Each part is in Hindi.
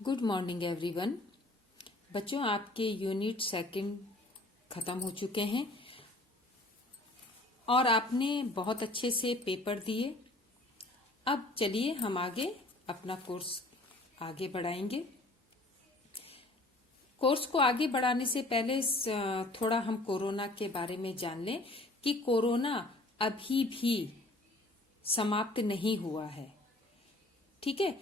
Good morning everyone. बच्चों, आपके यूनिट सेकंड खत्म हो चुके हैं और आपने बहुत अच्छे से पेपर दिए। अब चलिए हम आगे अपना कोर्स आगे बढ़ाएंगे। कोर्स को आगे बढ़ाने से पहले थोड़ा हम कोरोना के बारे में जान लें कि कोरोना अभी भी समाप्त नहीं हुआ है। ठीक है,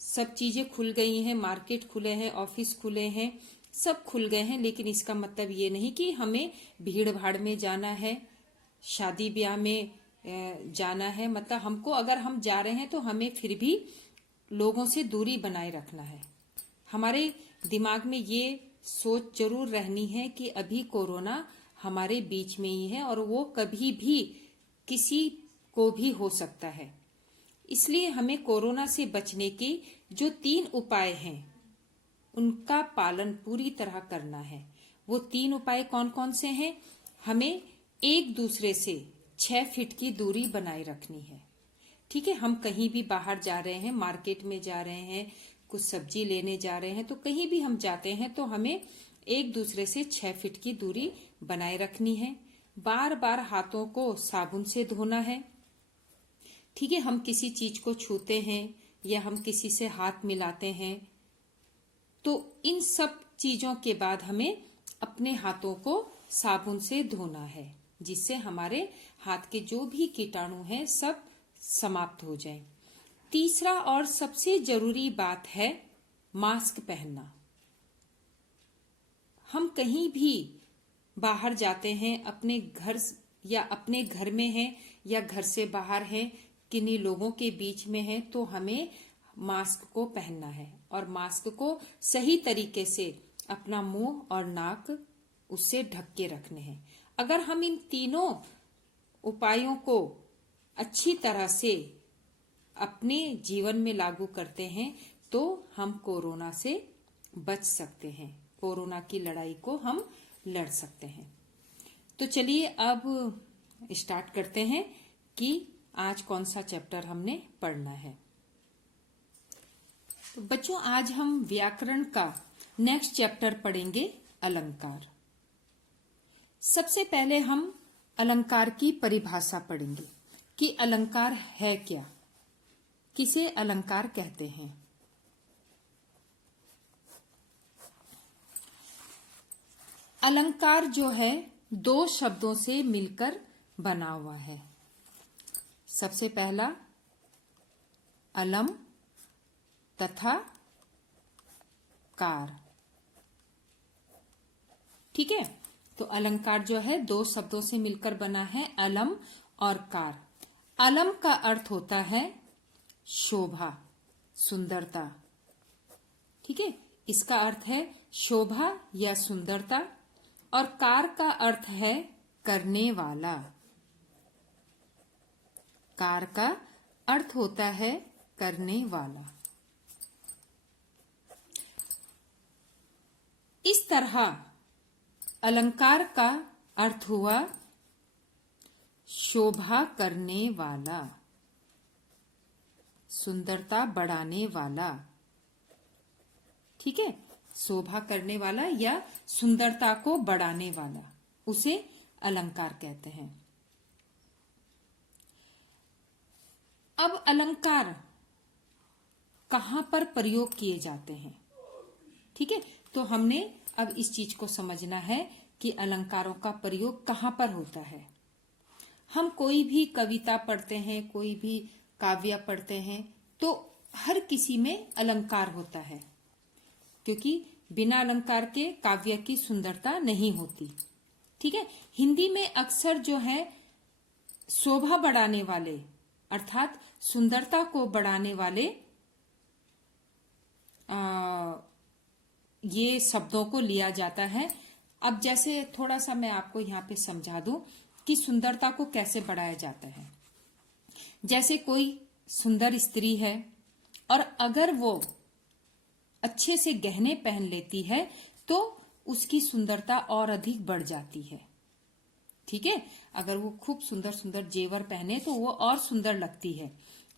सब चीजें खुल गई हैं, मार्केट खुले हैं, ऑफिस खुले हैं, सब खुल गए हैं, लेकिन इसका मतलब ये नहीं कि हमें भीड़ भाड़ में जाना है, शादी ब्याह में जाना है। मतलब हमको, अगर हम जा रहे हैं तो हमें फिर भी लोगों से दूरी बनाए रखना है। हमारे दिमाग में ये सोच जरूर रहनी है कि अभी कोरोना हमारे बीच में ही है और वो कभी भी किसी को भी हो सकता है। इसलिए हमें कोरोना से बचने के जो 3 उपाय हैं उनका पालन पूरी तरह करना है। वो 3 उपाय कौन कौन से हैं? हमें एक दूसरे से 6 फीट की दूरी बनाए रखनी है। ठीक है, हम कहीं भी बाहर जा रहे हैं, मार्केट में जा रहे हैं, कुछ सब्जी लेने जा रहे हैं, तो कहीं भी हम जाते हैं तो हमें एक दूसरे से 6 फीट की दूरी बनाए रखनी है। बार बार हाथों को साबुन से धोना है। ठीक है, हम किसी चीज को छूते हैं या हम किसी से हाथ मिलाते हैं तो इन सब चीजों के बाद हमें अपने हाथों को साबुन से धोना है, जिससे हमारे हाथ के जो भी कीटाणु हैं सब समाप्त हो जाएं। तीसरा और सबसे जरूरी बात है मास्क पहनना। हम कहीं भी बाहर जाते हैं, अपने घर या अपने घर में हैं या घर से बाहर हैं, किन्हीं लोगों के बीच में है, तो हमें मास्क को पहनना है और मास्क को सही तरीके से अपना मुंह और नाक उससे ढक के रखने हैं। अगर हम इन तीनों उपायों को अच्छी तरह से अपने जीवन में लागू करते हैं तो हम कोरोना से बच सकते हैं, कोरोना की लड़ाई को हम लड़ सकते हैं। तो चलिए अब स्टार्ट करते हैं कि आज कौन सा चैप्टर हमने पढ़ना है। तो बच्चों, आज हम व्याकरण का नेक्स्ट चैप्टर पढ़ेंगे, अलंकार। सबसे पहले हम अलंकार की परिभाषा पढ़ेंगे कि अलंकार है क्या, किसे अलंकार कहते हैं। अलंकार जो है 2 शब्दों से मिलकर बना हुआ है। सबसे पहला अलम तथा कार। ठीक है, तो अलंकार जो है 2 शब्दों से मिलकर बना है, अलम और कार। अलम का अर्थ होता है शोभा, सुंदरता। ठीक है, इसका अर्थ है शोभा या सुंदरता। और कार का अर्थ है करने वाला। कार का अर्थ होता है करने वाला। इस तरह अलंकार का अर्थ हुआ शोभा करने वाला, सुंदरता बढ़ाने वाला। ठीक है, शोभा करने वाला या सुंदरता को बढ़ाने वाला, उसे अलंकार कहते हैं। अब अलंकार कहां पर प्रयोग किए जाते हैं? ठीक है, तो हमने अब इस चीज को समझना है कि अलंकारों का प्रयोग कहां पर होता है। हम कोई भी कविता पढ़ते हैं, कोई भी काव्य पढ़ते हैं, तो हर किसी में अलंकार होता है, क्योंकि बिना अलंकार के काव्य की सुंदरता नहीं होती। ठीक है, हिंदी में अक्सर जो है शोभा बढ़ाने वाले अर्थात सुंदरता को बढ़ाने वाले ये शब्दों को लिया जाता है। अब जैसे थोड़ा सा मैं आपको यहाँ पे समझा दूं कि सुंदरता को कैसे बढ़ाया जाता है। जैसे कोई सुंदर स्त्री है और अगर वो अच्छे से गहने पहन लेती है तो उसकी सुंदरता और अधिक बढ़ जाती है। ठीक है, अगर वो खूब सुंदर सुंदर जेवर पहने तो वो और सुंदर लगती है।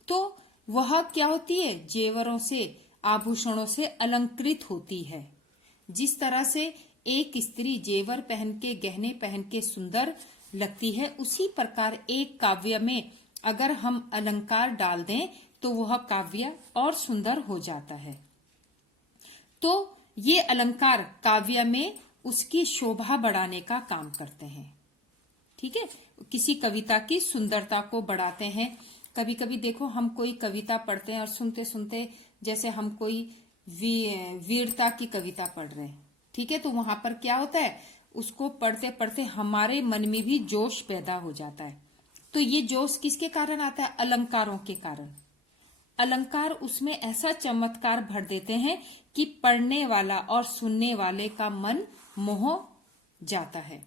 तो वह क्या होती है, जेवरों से आभूषणों से अलंकृत होती है। जिस तरह से एक स्त्री जेवर पहन के, गहने पहन के सुंदर लगती है, उसी प्रकार एक काव्य में अगर हम अलंकार डाल दें तो वह काव्य और सुंदर हो जाता है। तो ये अलंकार काव्य में उसकी शोभा बढ़ाने का काम करते हैं। ठीक है, किसी कविता की सुंदरता को बढ़ाते हैं। कभी कभी देखो, हम कोई कविता पढ़ते हैं और सुनते सुनते जैसे हम कोई वीरता की कविता पढ़ रहे हैं, ठीक है, तो वहां पर क्या होता है, उसको पढ़ते पढ़ते हमारे मन में भी जोश पैदा हो जाता है। तो ये जोश किसके कारण आता है? अलंकारों के कारण। अलंकार उसमें ऐसा चमत्कार भर देते हैं कि पढ़ने वाला और सुनने वाले का मन मोह जाता है।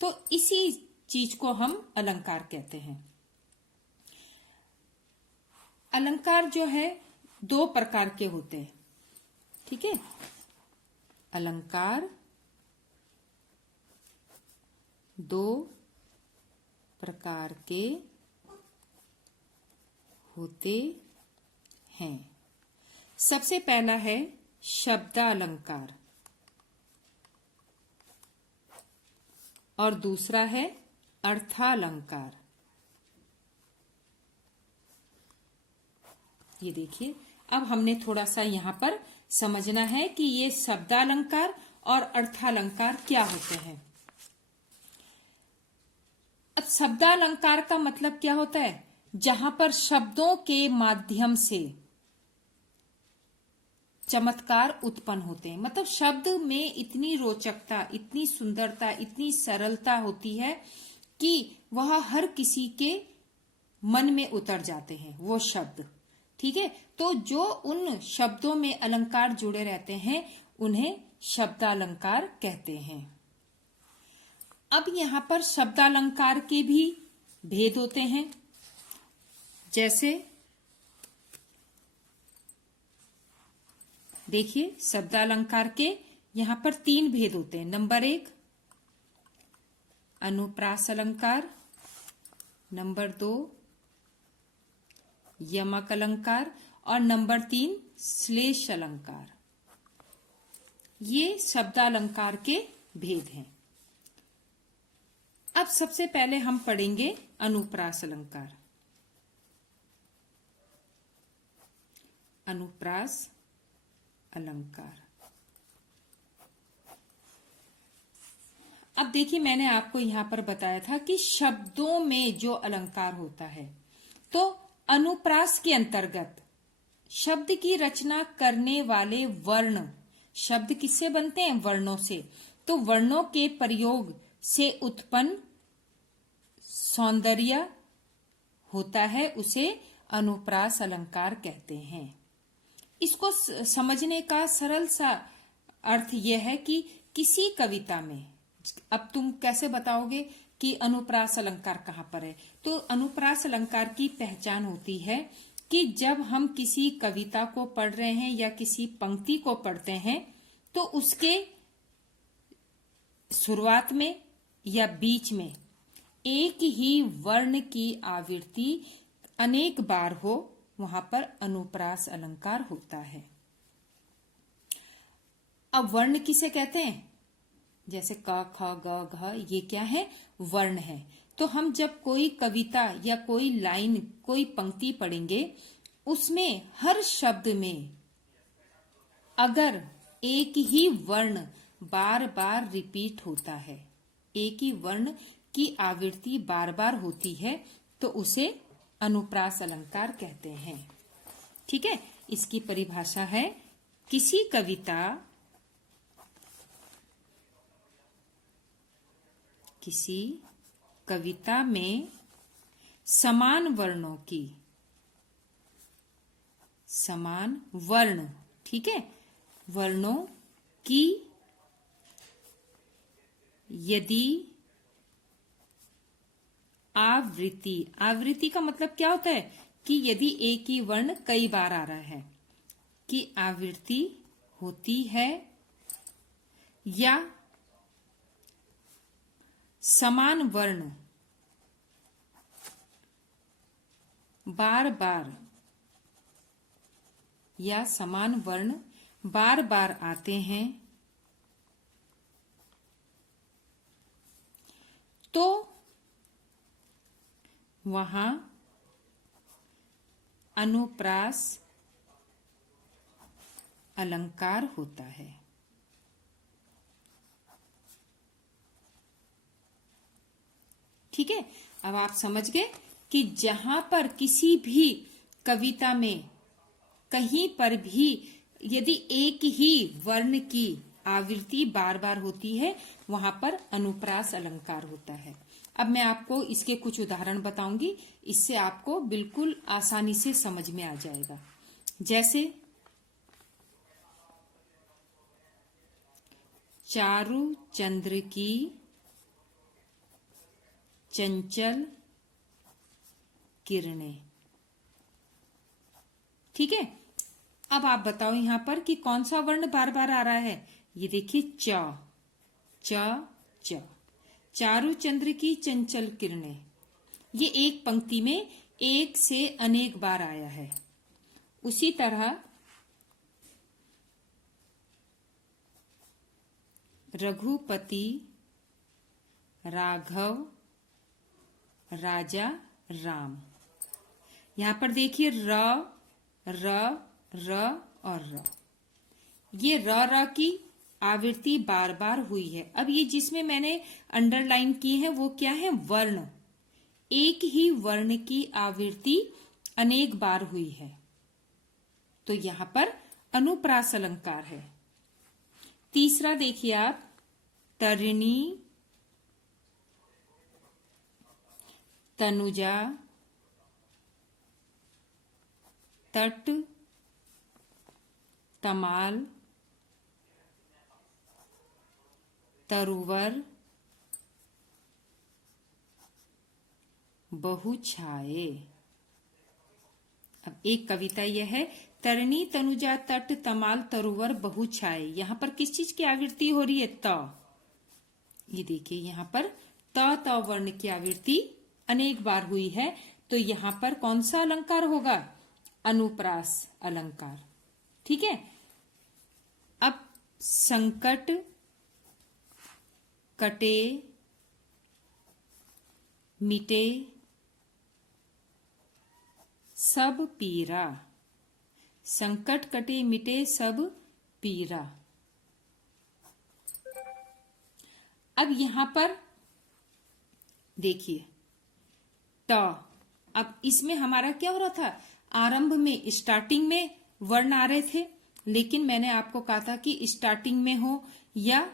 तो इसी चीज को हम अलंकार कहते हैं। अलंकार जो है दो प्रकार के होते हैं। ठीक है, अलंकार दो प्रकार के होते हैं। सबसे पहला है शब्दालंकार और दूसरा है अर्थालंकार। ये देखिए, अब हमने थोड़ा सा यहाँ पर समझना है कि ये शब्दालंकार और अर्थालंकार क्या होते हैं। अब शब्दालंकार का मतलब क्या होता है? जहां पर शब्दों के माध्यम से चमत्कार उत्पन्न होते हैं। मतलब शब्द में इतनी रोचकता, इतनी सुंदरता, इतनी सरलता होती है कि वह हर किसी के मन में उतर जाते हैं वो शब्द। ठीक है, तो जो उन शब्दों में अलंकार जुड़े रहते हैं उन्हें शब्दालंकार कहते हैं। अब यहां पर शब्दालंकार के भी भेद होते हैं। जैसे देखिए, शब्दालंकार के यहां पर तीन भेद होते हैं। नंबर 1 अनुप्रास अलंकार, नंबर 2 यमक अलंकार और नंबर 3 श्लेष अलंकार। ये शब्दालंकार के भेद हैं। अब सबसे पहले हम पढ़ेंगे अनुप्रास अलंकार। अनुप्रास अलंकार। अब देखिए, मैंने आपको यहां पर बताया था कि शब्दों में जो अलंकार होता है, तो अनुप्रास के अंतर्गत शब्द की रचना करने वाले वर्ण, शब्द किससे बनते हैं? वर्णों से। तो वर्णों के प्रयोग से उत्पन्न सौंदर्य होता है, उसे अनुप्रास अलंकार कहते हैं। इसको समझने का सरल सा अर्थ यह है कि किसी कविता में, अब तुम कैसे बताओगे कि अनुप्रास अलंकार कहाँ पर है? तो अनुप्रास अलंकार की पहचान होती है कि जब हम किसी कविता को पढ़ रहे हैं या किसी पंक्ति को पढ़ते हैं तो उसके शुरुआत में या बीच में एक ही वर्ण की आवृत्ति अनेक बार हो, वहां पर अनुप्रास अलंकार होता है। अब वर्ण किसे कहते हैं? जैसे क, ख, ग, घ, ये क्या है? वर्ण है। तो हम जब कोई कविता या कोई लाइन, कोई पंक्ति पढ़ेंगे, उसमें हर शब्द में अगर एक ही वर्ण बार बार रिपीट होता है, एक ही वर्ण की आवृत्ति बार बार होती है, तो उसे अनुप्रास अलंकार कहते हैं। ठीक है, इसकी परिभाषा है किसी कविता में समान वर्णों की, समान वर्ण, ठीक है, वर्णों की यदि आवृत्ति, आवृत्ति का मतलब क्या होता है कि यदि एक ही वर्ण कई बार आ रहा है, कि आवृत्ति होती है या समान वर्ण बार बार या समान वर्ण बार बार आते हैं तो वहां अनुप्रास अलंकार होता है। ठीक है, अब आप समझ गए कि जहां पर किसी भी कविता में कहीं पर भी यदि एक ही वर्ण की आवृत्ति बार बार होती है वहां पर अनुप्रास अलंकार होता है। अब मैं आपको इसके कुछ उदाहरण बताऊंगी, इससे आपको बिल्कुल आसानी से समझ में आ जाएगा। जैसे चारु चंद्र की चंचल किरणें। ठीक है, अब आप बताओ यहां पर कि कौन सा वर्ण बार बार आ रहा है। ये देखिए च। चारु चंद्र की चंचल किरणें, ये एक पंक्ति में एक से अनेक बार आया है। उसी तरह रघुपति राघव राजा राम, यहां पर देखिए र और र, ये र की आवृत्ति बार बार हुई है। अब ये जिसमें मैंने अंडरलाइन की है वो क्या है, वर्ण। एक ही वर्ण की आवृत्ति अनेक बार हुई है तो यहां पर अनुप्रास अलंकार है। तीसरा देखिए आप, तरिणी तनुजा तट तमाल तरुवर बहुछाये। अब एक कविता यह है, तरिणी तनुजा तट तमाल तरुवर बहुछाये। यहां पर किस चीज की आवृत्ति हो रही है, त। ये देखिए यहां पर त वर्ण की आवृत्ति अनेक बार हुई है तो यहां पर कौन सा अलंकार होगा, अनुप्रास अलंकार। ठीक है, अब संकट कटे मिटे सब पीरा। संकट कटे मिटे सब पीरा। अब यहां पर देखिए ट, अब इसमें हमारा क्या हो रहा था, आरंभ में स्टार्टिंग में वर्ण आ रहे थे, लेकिन मैंने आपको कहा था कि स्टार्टिंग में हो या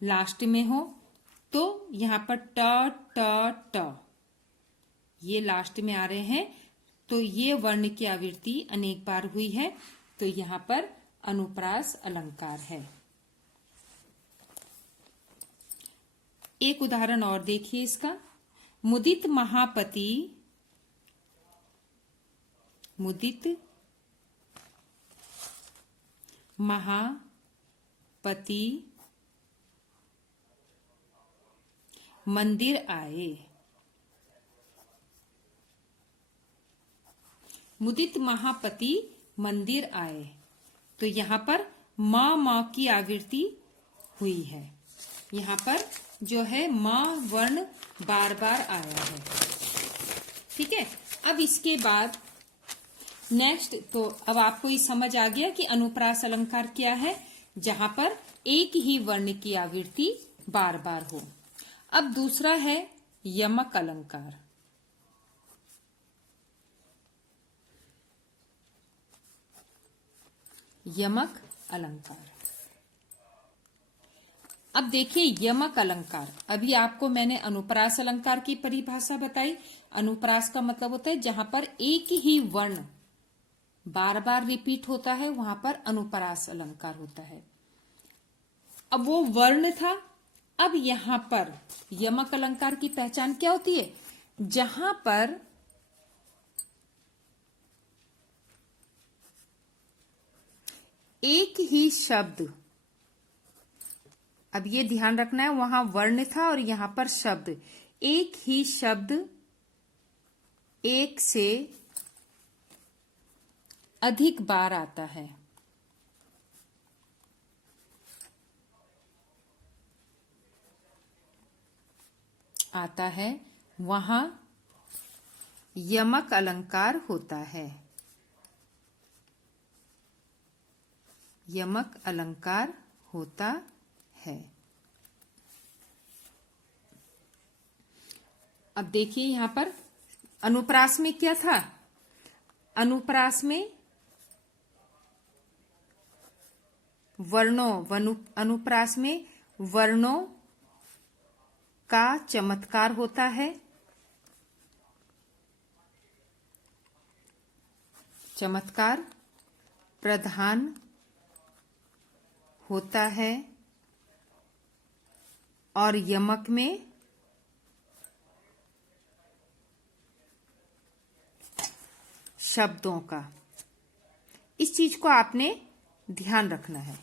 लास्ट में हो तो यहां पर ट ये लास्ट में आ रहे हैं तो ये वर्ण की आवृत्ति अनेक बार हुई है तो यहां पर अनुप्रास अलंकार है। एक उदाहरण और देखिए इसका, मुदित महापति मुदित महापति मंदिर आए। मुदित महापति मंदिर आए तो यहां पर मां की आवृत्ति हुई है। यहां पर जो है मां वर्ण बार बार आया है। ठीक है, अब इसके बाद नेक्स्ट, तो अब आपको ये समझ आ गया कि अनुप्रास अलंकार क्या है, जहां पर एक ही वर्ण की आवृत्ति बार बार हो। अब दूसरा है यमक अलंकार। यमक अलंकार, अब देखिए यमक अलंकार, अभी आपको मैंने अनुप्रास अलंकार की परिभाषा बताई। अनुप्रास का मतलब होता है जहां पर एक ही वर्ण बार बार रिपीट होता है वहां पर अनुप्रास अलंकार होता है। अब वो वर्ण था, अब यहां पर यमक अलंकार की पहचान क्या होती है, जहां पर एक ही शब्द, अब ये ध्यान रखना है वहां वर्ण था और यहां पर शब्द, एक ही शब्द एक से अधिक बार आता है। आता है, वहां यमक अलंकार होता है। यमक अलंकार होता है। अब देखिए यहां पर अनुप्रास में क्या था। अनुप्रास में अनुप्रास में वर्णों का चमत्कार होता है। चमत्कार प्रधान होता है और यमक में शब्दों का। इस चीज को आपने ध्यान रखना है,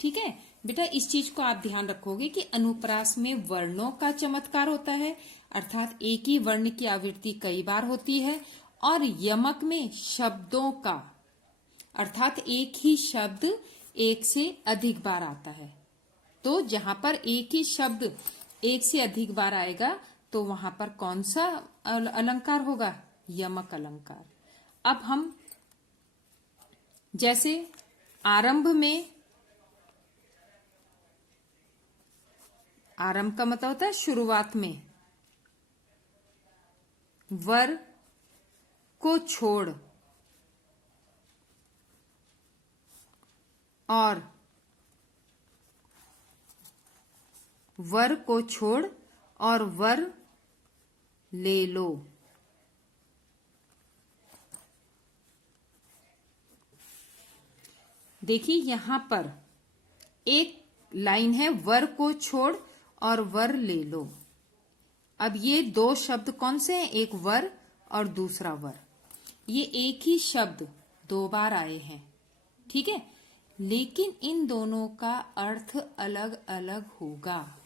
ठीक है बेटा। इस चीज को आप ध्यान रखोगे कि अनुप्रास में वर्णों का चमत्कार होता है, अर्थात एक ही वर्ण की आवृत्ति कई बार होती है, और यमक में शब्दों का, अर्थात एक ही शब्द एक से अधिक बार आता है। तो जहां पर एक ही शब्द एक से अधिक बार आएगा तो वहां पर कौन सा अलंकार होगा? यमक अलंकार। अब हम जैसे आरंभ में, आरंभ का मतलब होता है शुरुआत में, वर को छोड़ और वर को छोड़ और वर ले लो। देखिए यहां पर एक लाइन है, वर को छोड़ और वर ले लो। अब ये दो शब्द कौन से हैं? एक वर और दूसरा वर। ये एक ही शब्द दो बार आए हैं, ठीक है, लेकिन इन दोनों का अर्थ अलग अलग होगा।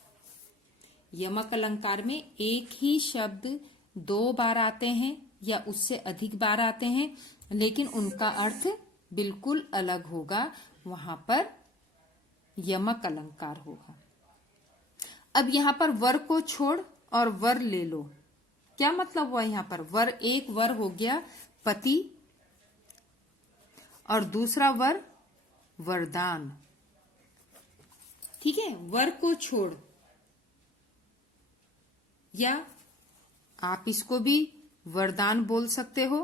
यमक अलंकार में एक ही शब्द दो बार आते हैं या उससे अधिक बार आते हैं, लेकिन उनका अर्थ बिल्कुल अलग होगा। वहां पर यमक अलंकार होगा। अब यहां पर वर को छोड़ और वर ले लो, क्या मतलब हुआ? यहां पर वर, एक वर हो गया पति और दूसरा वर वरदान, ठीक है। वर को छोड़, या आप इसको भी वरदान बोल सकते हो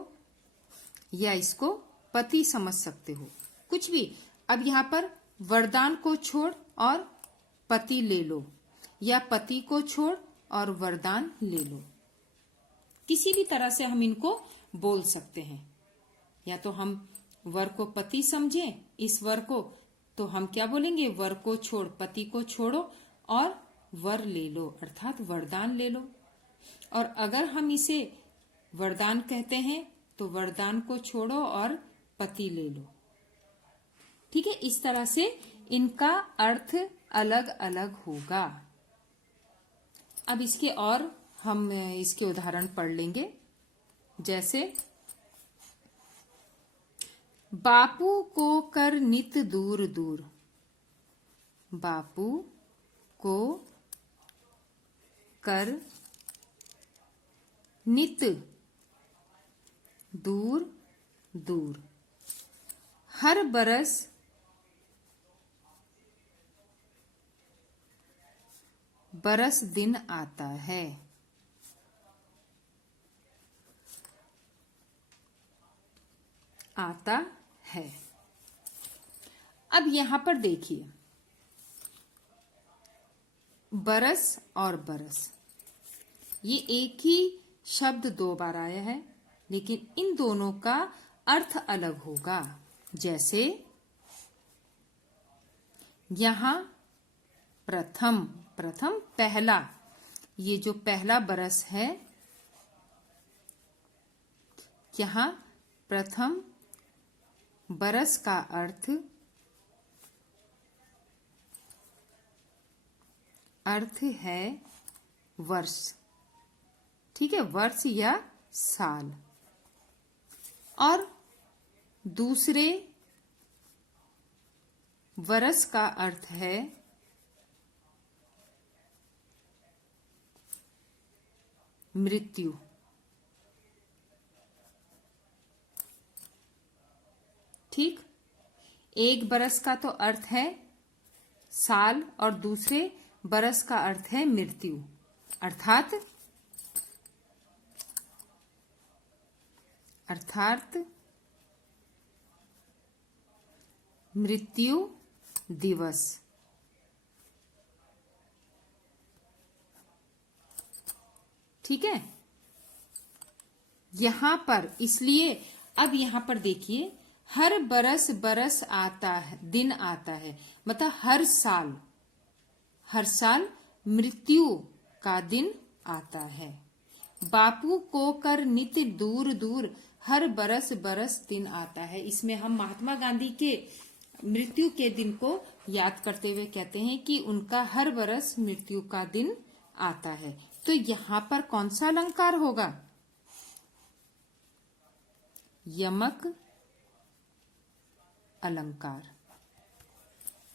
या इसको पति समझ सकते हो, कुछ भी। अब यहां पर वरदान को छोड़ और पति ले लो, या पति को छोड़ और वरदान ले लो, किसी भी तरह से हम इनको बोल सकते हैं। या तो हम वर को पति समझें, इस वर को, तो हम क्या बोलेंगे? वर को छोड़, पति को छोड़ो और वर ले लो, अर्थात वरदान ले लो। और अगर हम इसे वरदान कहते हैं तो वरदान को छोड़ो और पति ले लो, ठीक है। इस तरह से इनका अर्थ अलग अलग होगा। अब इसके और हम इसके उदाहरण पढ़ लेंगे। जैसे बापू को कर नित दूर दूर। बापू को कर नित दूर दूर, हर बरस बरस दिन आता है। आता है। अब यहां पर देखिए, बरस और बरस, ये एक ही शब्द दो बार आया है, लेकिन इन दोनों का अर्थ अलग होगा। जैसे यहां प्रथम, प्रथम पहला, ये जो पहला बरस है, यहां प्रथम बरस का अर्थ है वर्ष, ठीक है, वर्ष या साल। और दूसरे वर्ष का अर्थ है मृत्यु। ठीक, एक बरस का तो अर्थ है साल और दूसरे बरस का अर्थ है मृत्यु, अर्थात मृत्यु दिवस। ठीक है, यहां पर इसलिए अब यहां पर देखिए, हर बरस आता है, दिन आता है, मतलब हर साल मृत्यु का दिन आता है। बापू को कर नित दूर दूर, हर बरस दिन आता है। इसमें हम महात्मा गांधी के मृत्यु के दिन को याद करते हुए कहते हैं कि उनका हर बरस मृत्यु का दिन आता है। तो यहां पर कौन सा अलंकार होगा? यमक अलंकार।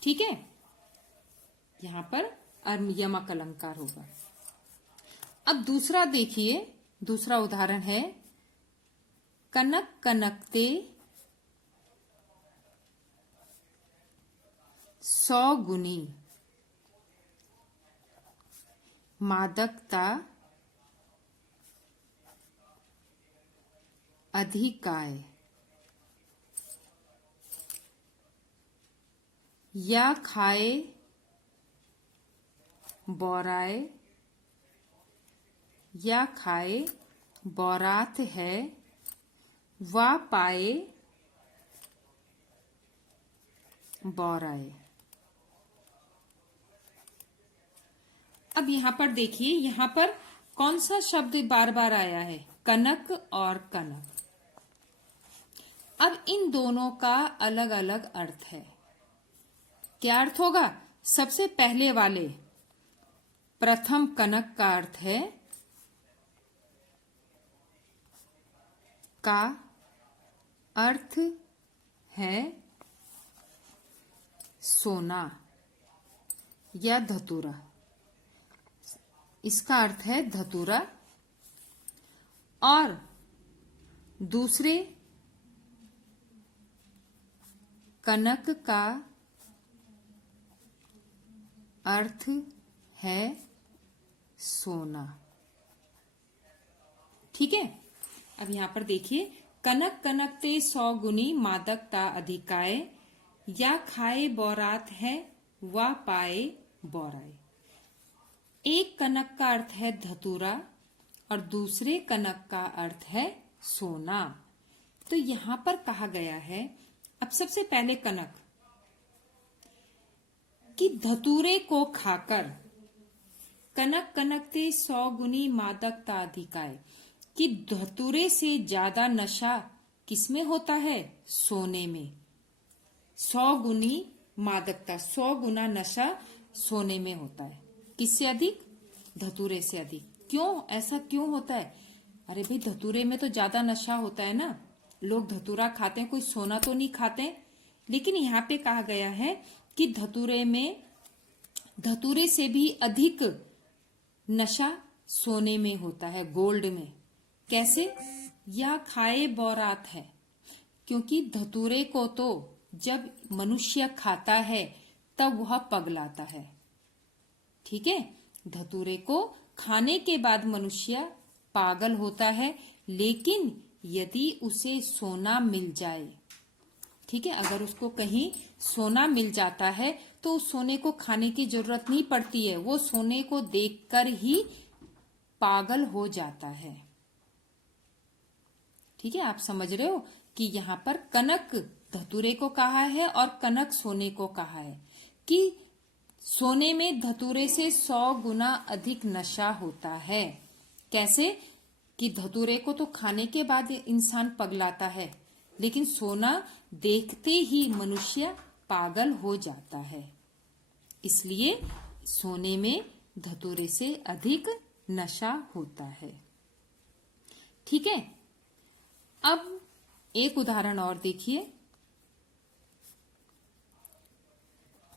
ठीक है, यहां पर यमक अलंकार होगा। अब दूसरा देखिए, दूसरा उदाहरण है, कनक कनकते 100 गुनी, मादकता अधिकाय, या खाए बौराए, या खाए बौरात है, वा पाए बौराए। अब यहां पर देखिए, यहां पर कौन सा शब्द बार बार आया है? कनक और कनक। अब इन दोनों का अलग अलग अर्थ है। क्या अर्थ होगा? सबसे पहले वाले प्रथम कनक का अर्थ है का अर्थ है सोना या धतूरा। इसका अर्थ है धतूरा। और दूसरे कनक का अर्थ है सोना। ठीक है, अब यहां पर देखिए, कनक कनकते 100 गुनी, मादकता अधिकाय, या खाए बौरात है, वा पाए बौराए। एक कनक का अर्थ है धतूरा और दूसरे कनक का अर्थ है सोना। तो यहां पर कहा गया है, अब सबसे पहले कनक, कि धतूरे को खाकर, कनक कनकते 100 गुनी मादकता अधिकाय, कि धतूरे से ज्यादा नशा किसमें होता है? सोने में। 100 गुनी मादकता, 100 गुना नशा सोने में होता है। किससे अधिक? धतूरे से अधिक। क्यों? ऐसा क्यों होता है? अरे भाई, धतूरे में तो ज्यादा नशा होता है ना, लोग धतूरा खाते हैं, कोई सोना तो नहीं खाते। लेकिन यहाँ पे कहा गया है कि धतूरे से भी अधिक नशा सोने में होता है, गोल्ड में। कैसे? या खाए बौरात है, क्योंकि धतूरे को तो जब मनुष्य खाता है तब वह पगलाता है। ठीक है, धतूरे को खाने के बाद मनुष्य पागल होता है। लेकिन यदि उसे सोना मिल जाए, ठीक है, अगर उसको कहीं सोना मिल जाता है तो उस सोने को खाने की जरूरत नहीं पड़ती है, वो सोने को देखकर ही पागल हो जाता है। ठीक है, आप समझ रहे हो कि यहाँ पर कनक धतूरे को कहा है और कनक सोने को कहा है, कि सोने में धतूरे से 100 गुना अधिक नशा होता है। कैसे? कि धतूरे को तो खाने के बाद इंसान पगलाता है, लेकिन सोना देखते ही मनुष्य पागल हो जाता है। इसलिए सोने में धतूरे से अधिक नशा होता है। ठीक है, अब एक उदाहरण और देखिए,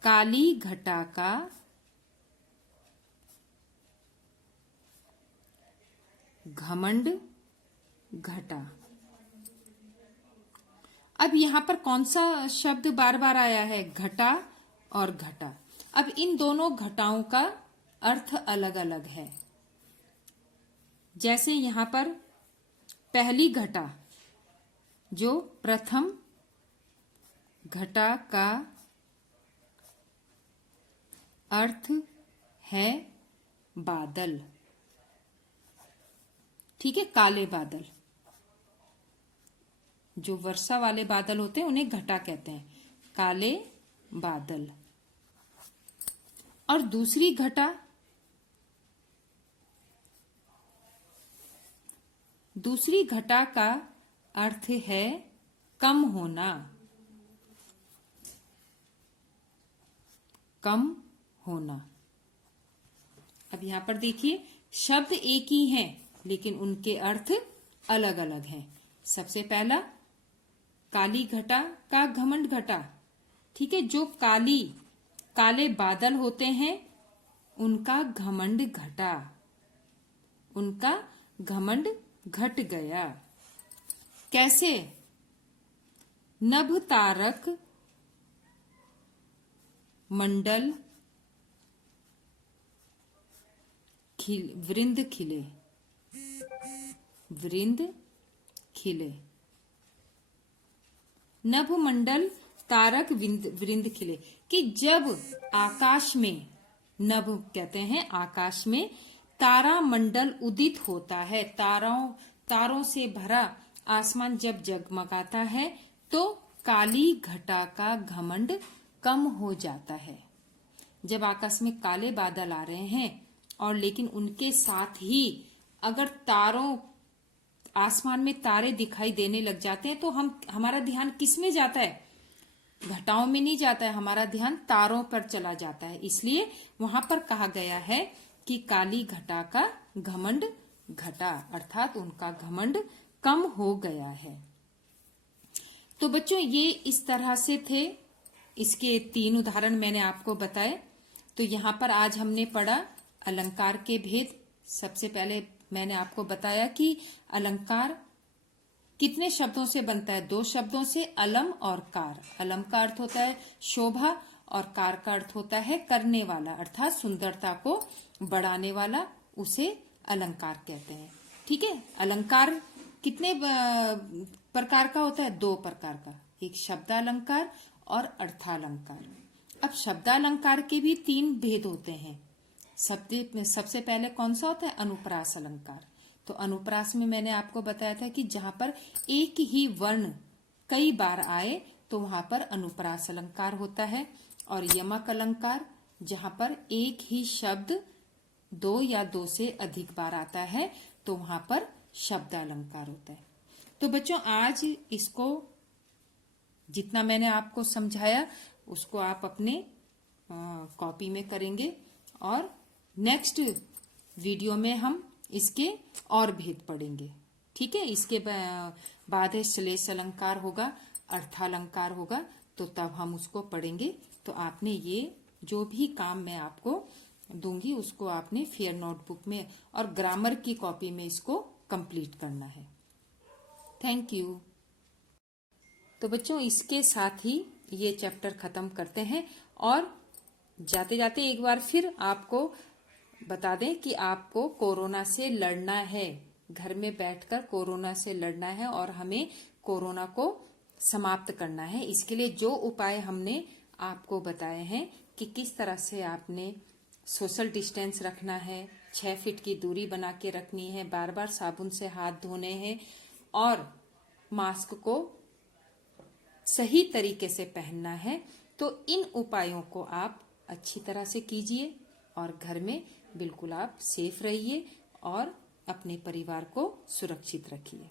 काली घटा का घमंड घटा। अब यहां पर कौन सा शब्द बार बार आया है? घटा और घटा। अब इन दोनों घटाओं का अर्थ अलग अलग है। जैसे यहां पर पहली घटा, जो प्रथम घटा का अर्थ है बादल। ठीक है, काले बादल, जो वर्षा वाले बादल होते हैं उन्हें घटा कहते हैं, काले बादल। और दूसरी घटा, दूसरी घटा का अर्थ है कम होना, कम होना। अब यहां पर देखिए, शब्द एक ही हैं लेकिन उनके अर्थ अलग अलग हैं। सबसे पहला, काली घटा का घमंड घटा। ठीक है, जो काले बादल होते हैं उनका घमंड घटा, उनका घमंड घट गया। कैसे? नभ तारक मंडल वृंद खिले, वृंद खिले। नभ मंडल तारक वृंद खिले, कि जब आकाश में, नभ कहते हैं आकाश में, तारा मंडल उदित होता है, तारों से भरा आसमान जब जगमगाता है तो काली घटा का घमंड कम हो जाता है। जब आकाश में काले बादल आ रहे हैं और लेकिन उनके साथ ही अगर आसमान में तारे दिखाई देने लग जाते हैं तो हमारा ध्यान किस में जाता है? घटाओं में नहीं जाता है, हमारा ध्यान तारों पर चला जाता है। इसलिए वहां पर कहा गया है कि काली घटा का घमंड घटा, अर्थात उनका घमंड कम हो गया है। तो बच्चों, ये इस तरह से थे। इसके 3 उदाहरण मैंने आपको बताए। तो यहाँ पर आज हमने पढ़ा अलंकार के भेद। सबसे पहले मैंने आपको बताया कि अलंकार कितने शब्दों से बनता है? 2 शब्दों से, अलम और कार। अलम का अर्थ होता है शोभा और कार का अर्थ होता है करने वाला, अर्थात सुंदरता को बढ़ाने वाला, उसे अलंकार कहते हैं। ठीक है, अलंकार कितने प्रकार का होता है? 2 प्रकार का, एक शब्दालंकार और अर्थालंकार। अब शब्दालंकार के भी 3 भेद होते हैं। सबसे पहले कौन सा होता है? अनुप्रास अलंकार। तो अनुप्रास में मैंने आपको बताया था कि जहां पर एक ही वर्ण कई बार आए तो वहां पर अनुप्रास अलंकार होता है। और यमक अलंकार, जहां पर एक ही शब्द 2 या 2 से अधिक बार आता है तो वहां पर शब्दालंकार होता है। तो बच्चों, आज इसको जितना मैंने आपको समझाया उसको आप अपने कॉपी में करेंगे और नेक्स्ट वीडियो में हम इसके और भेद पढ़ेंगे। ठीक है, इसके बाद है श्लेष अलंकार होगा, अर्थालंकार होगा, तो तब हम उसको पढ़ेंगे। तो आपने ये जो भी काम मैं आपको दूंगी उसको आपने फेयर नोटबुक में और ग्रामर की कॉपी में इसको कंप्लीट करना है। Thank you. तो बच्चों, इसके साथ ही ये चैप्टर खत्म करते हैं और जाते जाते एक बार फिर आपको बता दें कि आपको कोरोना से लड़ना है, घर में बैठकर कोरोना से लड़ना है और हमें कोरोना को समाप्त करना है। इसके लिए जो उपाय हमने आपको बताए हैं कि किस तरह से आपने सोशल डिस्टेंस रखना है, 6 फीट की दूरी बना के रखनी है, बार बार साबुन से हाथ धोने हैं और मास्क को सही तरीके से पहनना है। तो इन उपायों को आप अच्छी तरह से कीजिए और घर में बिल्कुल आप सेफ रहिए और अपने परिवार को सुरक्षित रखिए।